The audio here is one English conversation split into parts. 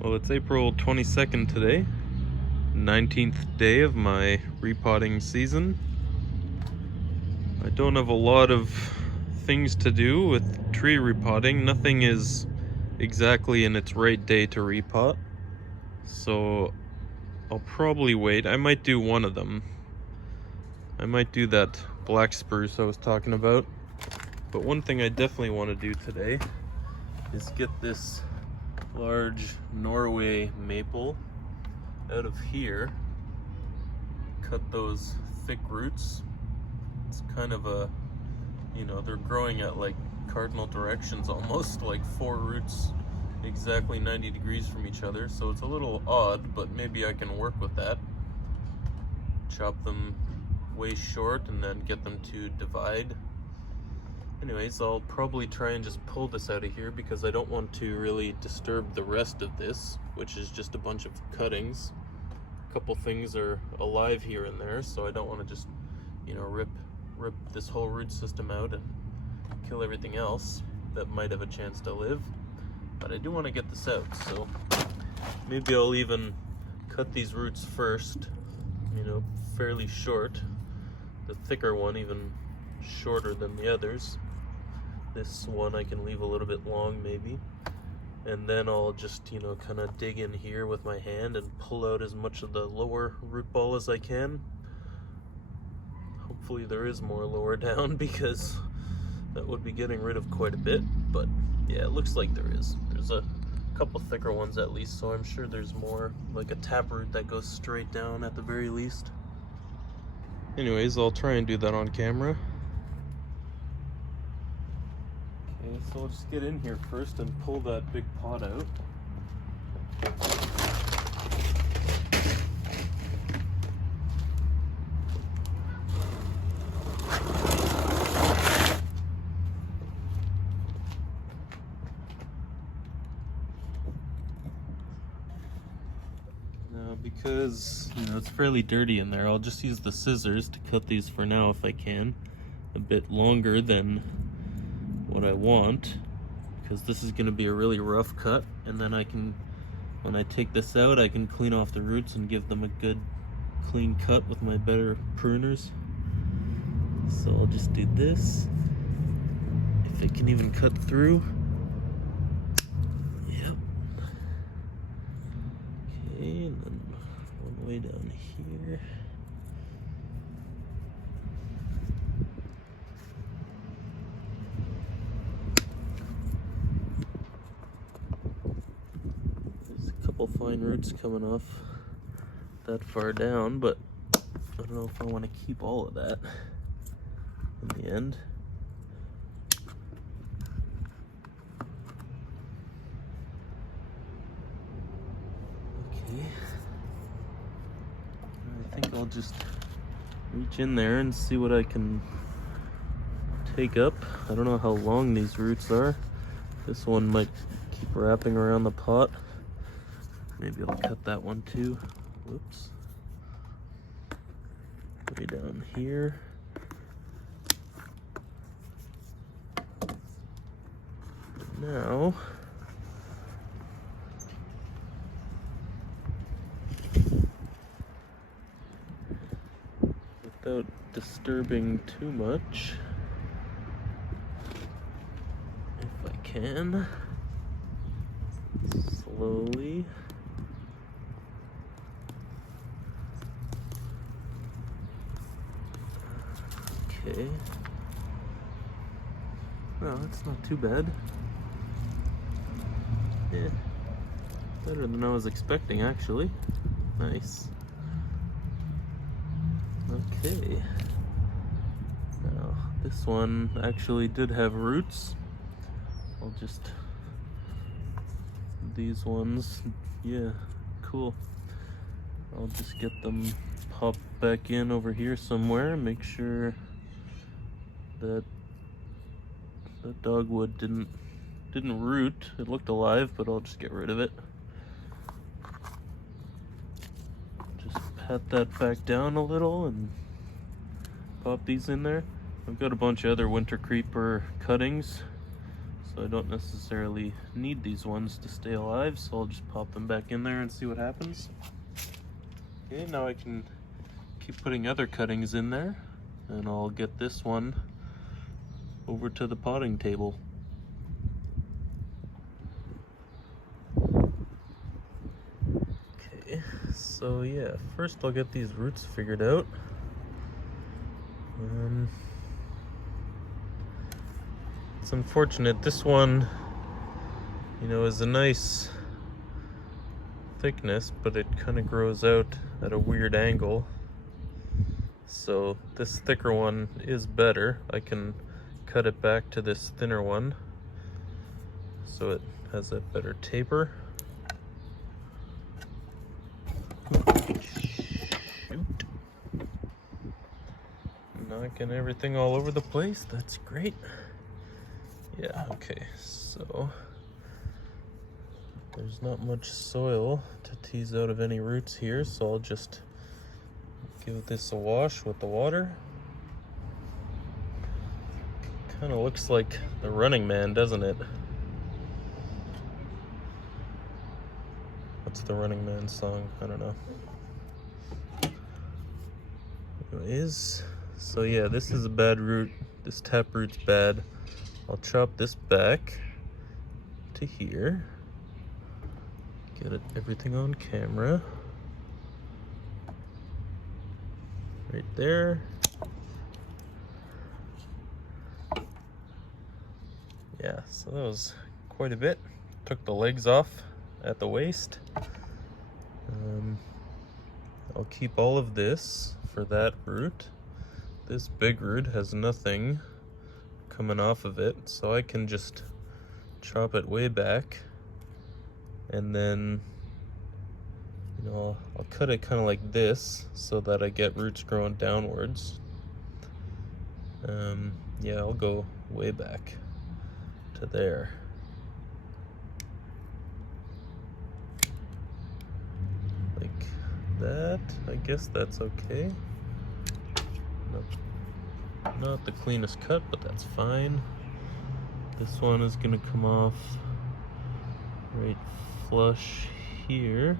Well, it's April 22nd today, 19th day of my repotting season. I don't have a lot of things to do with tree repotting. Nothing is exactly in its right day to repot, so I'll probably wait. I might do one of them. I might do that black spruce I was talking about. But one thing I definitely want to do today is get this large Norway maple out of here, cut those thick roots. It's kind of a, they're growing at like cardinal directions almost, like 4 roots exactly 90 degrees from each other, so it's a little odd, but maybe I can work with that. Chop them way short and then get them to divide. Anyways, I'll probably try and just pull this out of here because I don't want to really disturb the rest of this, which is just a bunch of cuttings. A couple things are alive here and there, so I don't want to just, rip this whole root system out and kill everything else that might have a chance to live. But I do want to get this out, so maybe I'll even cut these roots first, fairly short. The thicker one even shorter than the others. This one I can leave a little bit long maybe, and then I'll just kind of dig in here with my hand and pull out as much of the lower root ball as I can. Hopefully there is more lower down because that would be getting rid of quite a bit, but yeah, it looks like there is. There's a couple thicker ones at least, so I'm sure there's more, like a taproot that goes straight down at the very least. Anyways, I'll try and do that on camera. Okay, so I'll just get in here first and pull that big pot out. Now, because it's fairly dirty in there, I'll just use the scissors to cut these for now if I can. A bit longer than what I want, because this is going to be a really rough cut, and then when I take this out, I can clean off the roots and give them a good clean cut with my better pruners. So I'll just do this, if it can even cut through. Yep. Okay, and then one way down here. Fine roots coming off that far down, but I don't know if I want to keep all of that in the end. Okay, I think I'll just reach in there and see what I can take up. I don't know how long these roots are. This one might keep wrapping around the pot. Maybe I'll cut that one too. Whoops. Way down here. Now, without disturbing too much, if I can, slowly. Okay. No, that's not too bad. Yeah. Better than I was expecting, actually. Nice. Okay. Now, this one actually did have roots. I'll just... These ones, yeah, cool. I'll just get them popped back in over here somewhere, make sure that dogwood didn't root. It looked alive, but I'll just get rid of it. Just pat that back down a little and pop these in there. I've got a bunch of other winter creeper cuttings, so I don't necessarily need these ones to stay alive, so I'll just pop them back in there and see what happens. Okay, now I can keep putting other cuttings in there, and I'll get this one over to the potting table. Okay, so yeah, first I'll get these roots figured out. It's unfortunate, this one, you know, is a nice thickness, but it kind of grows out at a weird angle. So this thicker one is better. I can cut it back to this thinner one so it has a better taper. Shoot. Knocking everything all over the place. That's great. Yeah, okay, so there's not much soil to tease out of any roots here, so I'll just give this a wash with the water. Kind of looks like the Running Man, doesn't it? What's the Running Man song? I don't know. Anyways, so yeah, this is a bad root. This taproot's bad. I'll chop this back to here. Get everything on camera. Right there. Yeah, so that was quite a bit. Took the legs off at the waist. I'll keep all of this for that root. This big root has nothing coming off of it, so I can just chop it way back, and then, you know, I'll cut it kind of like this so that I get roots growing downwards. Yeah, I'll go way back to there. Like that. I guess that's okay. Not the cleanest cut, but that's fine. This one is gonna come off right flush here.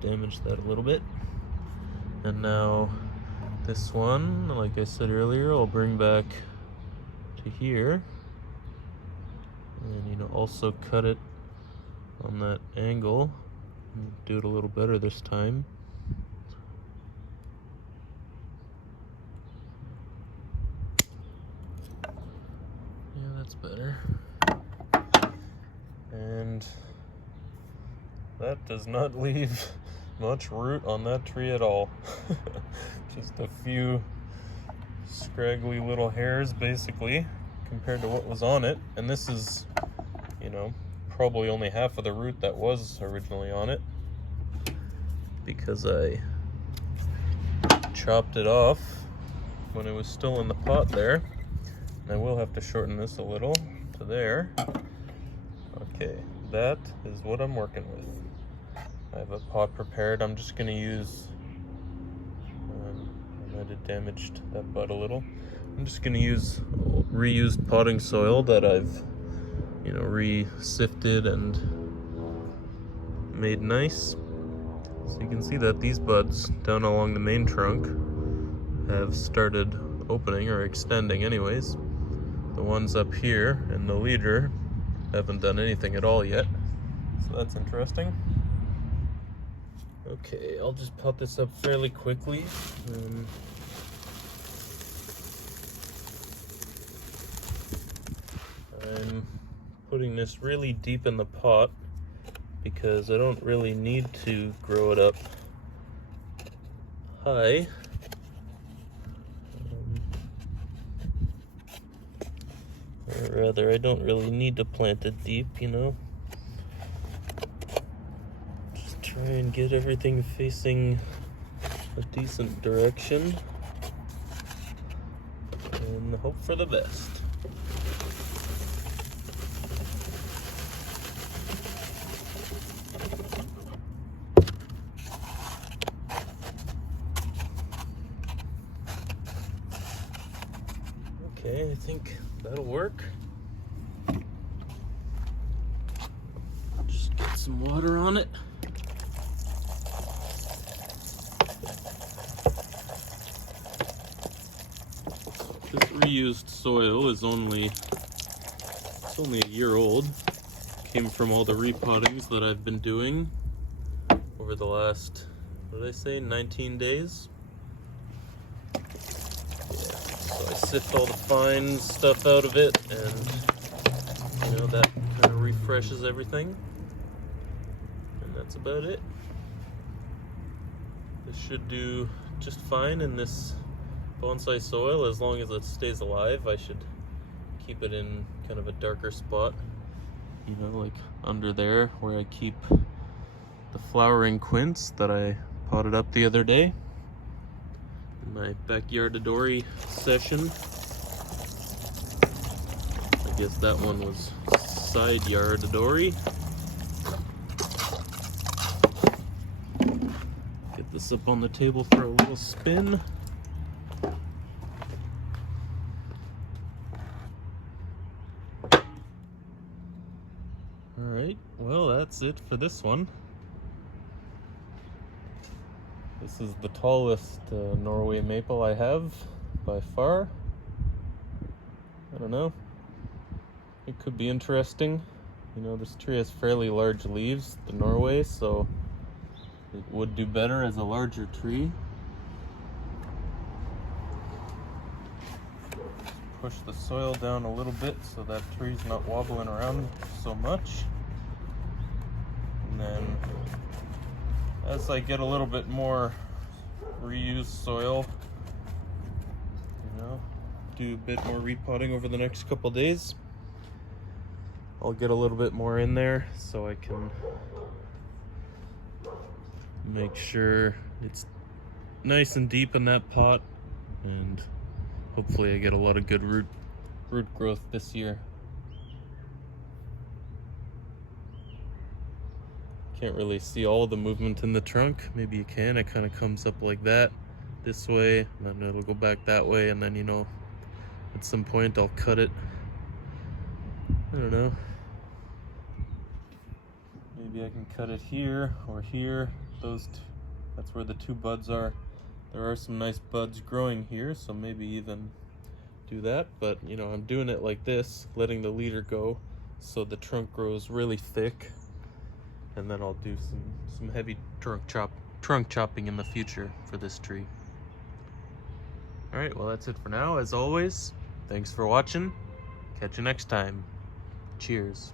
Damaged that a little bit. And now this one, like I said earlier, I'll bring back to here. And, you know, also cut it on that angle. Do it a little better this time. Yeah, that's better. And that does not leave much root on that tree at all. Just a few scraggly little hairs, basically, compared to what was on it. And this is, you know, probably only half of the root that was originally on it, because I chopped it off when it was still in the pot there. And I will have to shorten this a little to there. Okay, that is what I'm working with. I have a pot prepared. I'm just gonna use, I might have damaged that bud a little. I'm just gonna use reused potting soil that I've, you know, re-sifted and made nice. So you can see that these buds down along the main trunk have started opening, or extending anyways. The ones up here in the leader haven't done anything at all yet, so that's interesting. Okay, I'll just pot this up fairly quickly. I'm putting this really deep in the pot because I don't really need to grow it up high. Or rather, I don't really need to plant it deep, you know. Just try and get everything facing a decent direction and hope for the best. Okay, think that'll work. Just get some water on it. This reused soil is only a year old. Came from all the repottings that I've been doing over the last, what did I say, 19 days? Yeah, so I sift all the fine stuff out of it, and you know, that kind of refreshes everything. And that's about it. This should do just fine in this bonsai soil as long as it stays alive. I should keep it in kind of a darker spot, you know, like under there where I keep the flowering quince that I potted up the other day in my backyard adori session. I guess that one was side yard adori. Get this up on the table for a little spin. Alright, well, that's it for this one. This is the tallest Norway maple I have by far. I don't know. It could be interesting. You know, this tree has fairly large leaves, the Norway, so it would do better as a larger tree. Push the soil down a little bit so that tree's not wobbling around so much. And then as I get a little bit more reused soil, you know, do a bit more repotting over the next couple days, I'll get a little bit more in there so I can make sure it's nice and deep in that pot, and hopefully I get a lot of good root growth this year. Can't really see all the movement in the trunk. Maybe you can. It kind of comes up like that, this way, and then it'll go back that way, and then, you know, at some point I'll cut it. I don't know. Maybe I can cut it here or here. That's where the two buds are. There are some nice buds growing here, so maybe even do that. But, you know, I'm doing it like this, letting the leader go so the trunk grows really thick. And then I'll do some heavy trunk chopping in the future for this tree. All right, well, that's it for now. As always, thanks for watching. Catch you next time. Cheers.